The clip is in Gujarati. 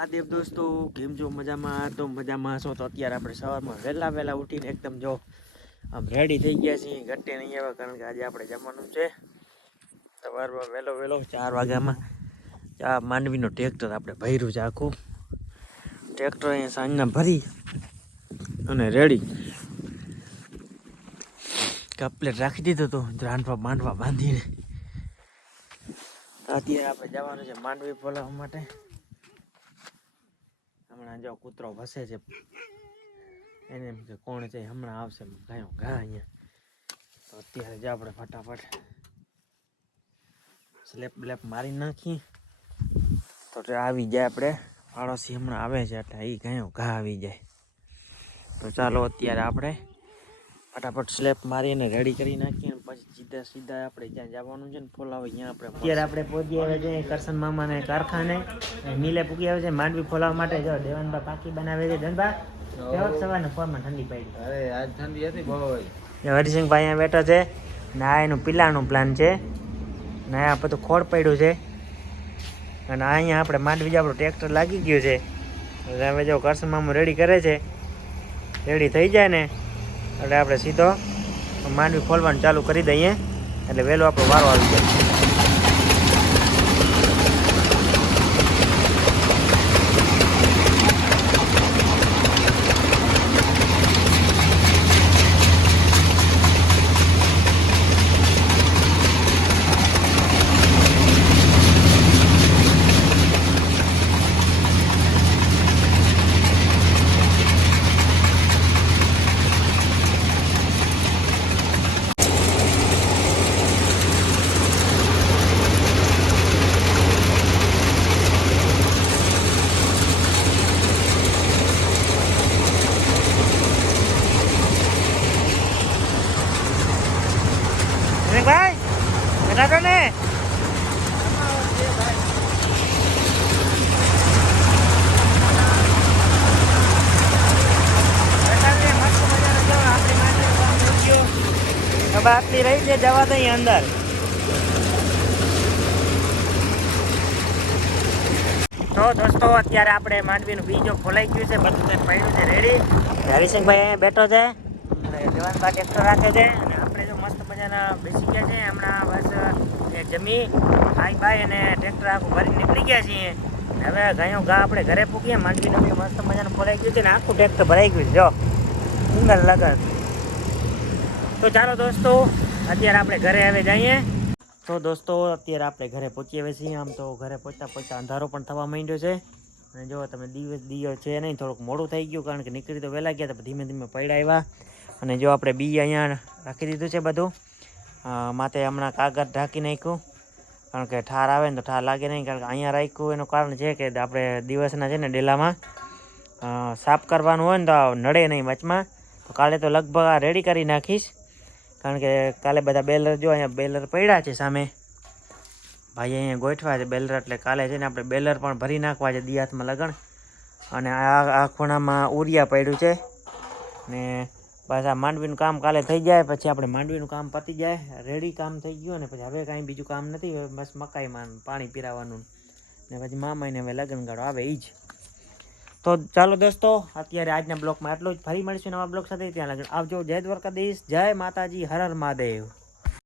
આદેવ દોસ્તો કેમ છો? મજામાં? તો મજામાં છો તો અત્યારે આપણે સવારમાં વહેલા ઉઠીને એકદમ જો આમ રેડી થઈ ગયા છીએ. ઘટે નહીં આવે કારણ કે આજે આપણે જમવાનું છે. સવારમાં વહેલો 4 વાગ્યામાં આ માંડવીનો ટ્રેક્ટર આપણે ભર્યું છે. આખું ટ્રેક્ટર અહીંયા સાંજના ભરી અને રેડી કપલેટ રાખી દીધો તો માંડવા બાંધીને અત્યારે આપણે જવાનું છે માંડવી ફોલાવવા માટે. હમણાં જો કૂતરો ભસે છે એને એમ કે કોણ છે, હમણાં આવશે ગાયો ઘા અહીંયા. તો અત્યારે જ આપણે ફટાફટ સ્લેપ મારી નાખીએ તો આવી જાય. આપણે પાડોશી હમણાં આવે છે એટલે એ ગાયો ઘા આવી જાય. તો ચાલો અત્યારે આપણે ફટાફટ સ્લેપ મારીને રેડી કરી નાખીએ પછી સીધા આપણે જ્યાં જવાનું છે ને ફોલાવે ત્યાં આપણે અત્યારે આપણે પહોંચી આવ્યા છે કરશન મામાને કારખાને. મિલે પૂગી આવે છે માંડવી ફોલાવવા માટે. જો દેવાનબા પાકી બનાવે છે. ધનબા સવારના ફોરમાં ઠંડી પડી. અરે આજ ઠંડી હતી બહુ. હરિસિંહભાઈ અહીંયા બેઠો છે ને આ એનું પીલાનું પ્લાન છે ને આ બધું ખોળ પડ્યું છે. અને અહીંયા આપણે માંડવી આપણું ટ્રેક્ટર લાગી ગયું છે. હવે જો કરશન મામા રેડી કરે છે. રેડી થઈ જાય ને એટલે આપણે સીધો માંડવી ખોલવાનું ચાલુ કરી દઈએ એટલે વહેલો આપણો વારો આવી જાય. ભાઈ બેઠા ને આટલી રહી છે જવા દઈએ અંદર. તો દોસ્તો અત્યારે આપણે માંડવીનું બીજો ખોલાઈ ગયું છે. બધું કંઈ પડ્યું છે રેડી. હરિસિંહભાઈ અહીંયા બેઠો છે. દેવાનભાઈ ટ્રેક્ટર રાખે છે અને આપણે જો મસ્ત મજાના બેસી ગયા છે. હમણાં બસ જમી ખાઈ બાઈ અને ટ્રેક્ટર આખું ભરી નીકળી ગયા છીએ. હવે ગાયો ઘા આપણે ઘરે પૂગીએ. માંડવીનું બી મસ્ત મજાનું ખોલાઈ ગયું છે ને આખું ટ્રેક્ટર ભરાઈ ગયું છે. જો સુંદર લગન. તો ચાલો દોસ્તો અત્યારે આપણે ઘરે હવે જઈએ. તો દોસ્તો અત્યારે આપણે ઘરે પહોંચી આવ્યા છીએ. આમ તો ઘરે પહોંચતા અંધારો પણ થવા માંડ્યો છે. અને જો તમે દીવો છે નહીં, થોડુંક મોડું થઈ ગયું કારણ કે નીકળી તો વહેલા ગયા તો ધીમે પડ્યા આવ્યા. અને જો આપણે બી અહીંયા રાખી દીધું છે બધું. માથે હમણાં કાગળ ઢાંકી નાખ્યું કારણ કે ઠાર આવે ને તો ઠાર લાગે નહીં. કારણ કે અહીંયા રાખ્યું એનું કારણ છે કે આપણે દિવસના છે ને ડેલામાં સાફ કરવાનું હોય ને તો નડે નહીં વચમાં. તો કાલે તો લગભગ આ રેડી કરી નાખીશ કારણ કે કાલે બધા બેલર જો અહીંયા બેલર પડ્યા છે સામે. ભાઈ અહીંયા ગોઠવા છે બેલર એટલે કાલે છે ને આપણે બેલર પણ ભરી નાખવા છે દિયાતમાં લગણ. અને આ ખૂણામાં ઉરિયા પડ્યું છે ને બસ આ માંડવીનું કામ કાલે થઈ જાય પછી આપણે માંડવીનું કામ પતી જાય. રેડી કામ થઈ ગયું ને પછી હવે કાંઈ બીજું કામ નથી. બસ મકાઈમાં પાણી પીરાવાનું ને પછી મામાઈને હવે લગ્ન ગાળો આવે એ જ. તો ચાલો દોસ્તો અત્યારે આજના બ્લોગમાં આટલું જ. ફરી મળીશું નવા બ્લોગ સાથે. ત્યાં લગન આવજો. જય દ્વારકાધીશ, જય માતાજી, હર હર મહાદેવ.